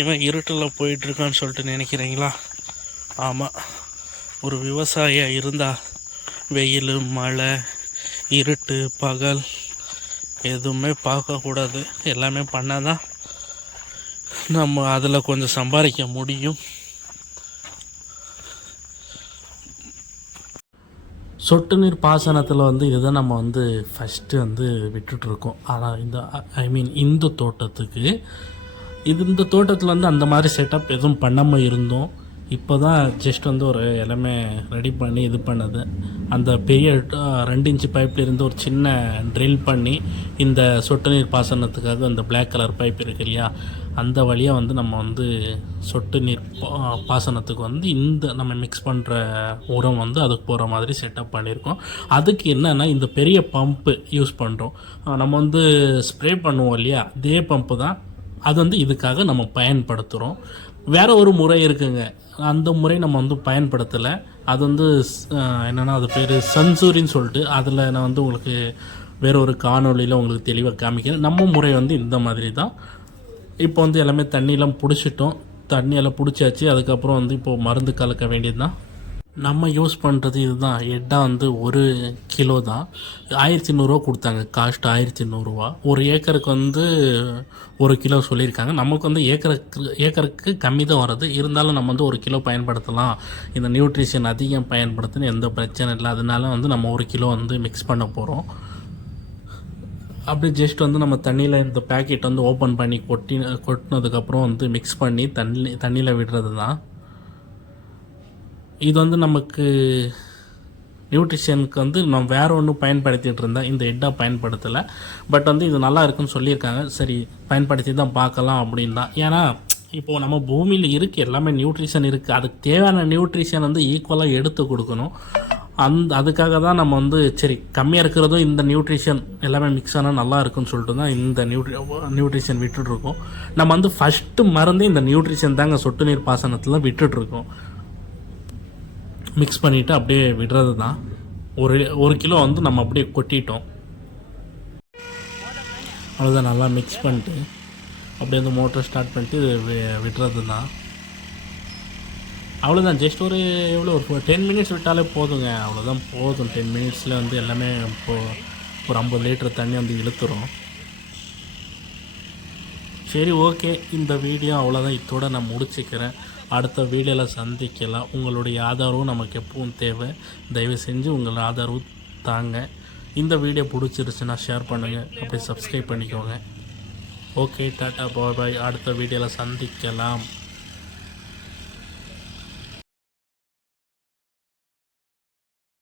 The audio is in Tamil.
இவன் இருட்டில் போயிட்டுருக்கான்னு சொல்லிட்டு நினைக்கிறீங்களா? ஆமாம் ஒரு விவசாயியாக இருந்தால் வெயில் மழை இருட்டு பகல் எதுவுமே பார்க்கக்கூடாது எல்லாமே பண்ணால் தான் நம்ம அதில் கொஞ்சம் சம்பாதிக்க முடியும். சொட்டு நீர் பாசனத்தில் வந்து இதுதான் நம்ம வந்து ஃபஸ்ட்டு வந்து விட்டுட்ருக்கோம் ஆனால் இந்த ஐ மீன் இந்த தோட்டத்துக்கு இது இந்த தோட்டத்தில் வந்து அந்த மாதிரி செட்டப் எதுவும் பண்ணாமல் இருந்தோம். இப்போ தான் ஜஸ்ட் வந்து ஒரு எல்லாமே ரெடி பண்ணி இது பண்ணது. அந்த பெரிய ரெண்டு இன்ச்சு பைப்பில் இருந்து ஒரு சின்ன ட்ரில் பண்ணி இந்த சொட்டு நீர் பாசனத்துக்காக அந்த பிளாக் கலர் பைப் இருக்கு இல்லையா அந்த வழியாக வந்து நம்ம வந்து சொட்டு நீர் பா- பாசனத்துக்கு வந்து இந்த நம்ம மிக்ஸ் பண்ணுற உரம் வந்து அதுக்கு போகிற மாதிரி செட்டப் பண்ணியிருக்கோம். அதுக்கு என்னென்னா இந்த பெரிய பம்பு யூஸ் பண்ணுறோம் நம்ம வந்து ஸ்ப்ரே பண்ணுவோம் இல்லையா அதே பம்பு தான் அது வந்து இதுக்காக நம்ம பயன்படுத்துகிறோம் வேற ஒரு முறை இருக்குங்க. அந்த முறை நம்ம வந்து பயன்படுத்தலை. அது வந்து என்னென்னா அது பேர் சன்சூரின்னு சொல்லிட்டு அதில் நான் வந்து உங்களுக்கு வேற ஒரு காணொலியில் உங்களுக்கு தெளிவாக காமிக்கிறேன். நம்ம முறை வந்து இந்த மாதிரி தான். இப்போ வந்து எல்லாமே தண்ணியெல்லாம் பிடிச்சிட்டோம். தண்ணியெல்லாம் பிடிச்சாச்சு. அதுக்கப்புறம் வந்து இப்போது மருந்து கலக்க வேண்டியது தான் நம்ம யூஸ் பண்ணுறது இதுதான். ஹெட்டாக வந்து ஒரு கிலோ தான். ஆயிரத்தி நூறுரூவா கொடுத்தாங்க. காஸ்ட் ஆயிரத்தி நூறுரூவா ஒரு ஏக்கருக்கு வந்து ஒரு கிலோ சொல்லியிருக்காங்க. நமக்கு வந்து ஏக்கருக்கு ஏக்கருக்கு கம்மி தான் வருது இருந்தாலும் நம்ம வந்து ஒரு கிலோ பயன்படுத்தலாம். இந்த நியூட்ரிஷன் அதிகம் பயன்படுத்தின எந்த பிரச்சனை இல்லை. அதனால வந்து நம்ம ஒரு கிலோ வந்து மிக்ஸ் பண்ண போகிறோம் அப்படியே ஜஸ்ட் வந்து நம்ம தண்ணியில் இந்த பேக்கெட் வந்து ஓப்பன் பண்ணி கொட்டி கொட்டினதுக்கப்புறம் வந்து மிக்ஸ் பண்ணி தண்ணி தண்ணியில் விடுறது தான் இது வந்து நமக்கு நியூட்ரிஷனுக்கு வந்து நான் வேறு ஒன்றும் பயன்படுத்திகிட்டு இருந்தேன். இந்த ஹெட்டாக பயன்படுத்தலை. பட் வந்து இது நல்லா இருக்குன்னு சொல்லியிருக்காங்க. சரி பயன்படுத்தி தான் பார்க்கலாம் அப்படின்னு. தான் ஏன்னா இப்போது நம்ம பூமியில் இருக்குது எல்லாமே நியூட்ரிஷன் இருக்குது அதுக்கு தேவையான நியூட்ரிஷன் வந்து ஈக்குவலாக எடுத்து கொடுக்கணும். அந்த அதுக்காக தான் நம்ம வந்து சரி கம்மியாக இருக்கிறதும் இந்த நியூட்ரிஷன் எல்லாமே மிக்ஸ் ஆனால் நல்லா இருக்குன்னு சொல்லிட்டு தான் இந்த நியூட்ரி நியூட்ரிஷன் விட்டுட்ருக்கோம் நம்ம வந்து ஃபஸ்ட்டு மறந்து இந்த நியூட்ரிஷன் தாங்க சொட்டு நீர் பாசனத்தில் விட்டுட்ருக்கோம் மிக்ஸ் பண்ணிவிட்டு அப்படியே விடுறது தான். ஒரு ஒரு கிலோ வந்து நம்ம அப்படியே கொட்டிட்டோம். அவ்வளோதான் நல்லா மிக்ஸ் பண்ணிட்டு அப்படியே வந்து மோட்டர் ஸ்டார்ட் பண்ணிட்டு விடுறது தான். அவ்வளோதான் ஜஸ்ட் ஒரு எவ்வளோ ஒரு டென் மினிட்ஸ் விட்டாலே போதுங்க. அவ்வளோதான் போதும். டென் மினிட்ஸில் வந்து எல்லாமே இப்போது ஒரு ஐம்பது லிட்டர் தண்ணி வந்து இழுத்துரும். சரி ஓகே இந்த வீடியோ அவ்வளோதான் இதோட நான் முடிச்சுக்கிறேன். அடுத்த வீடியோவில் சந்திக்கலாம். உங்களுடைய ஆதரவும் நமக்கு எப்பவும் தேவை. தயவு செஞ்சு உங்கள் ஆதரவு தாங்க. இந்த வீடியோ பிடிச்சிருச்சுன்னா ஷேர் பண்ணுங்கள் அப்படியே சப்ஸ்கிரைப் பண்ணிக்கோங்க. ஓகே டாட்டா பாய் பாய் அடுத்த வீடியோவில் சந்திக்கலாம்.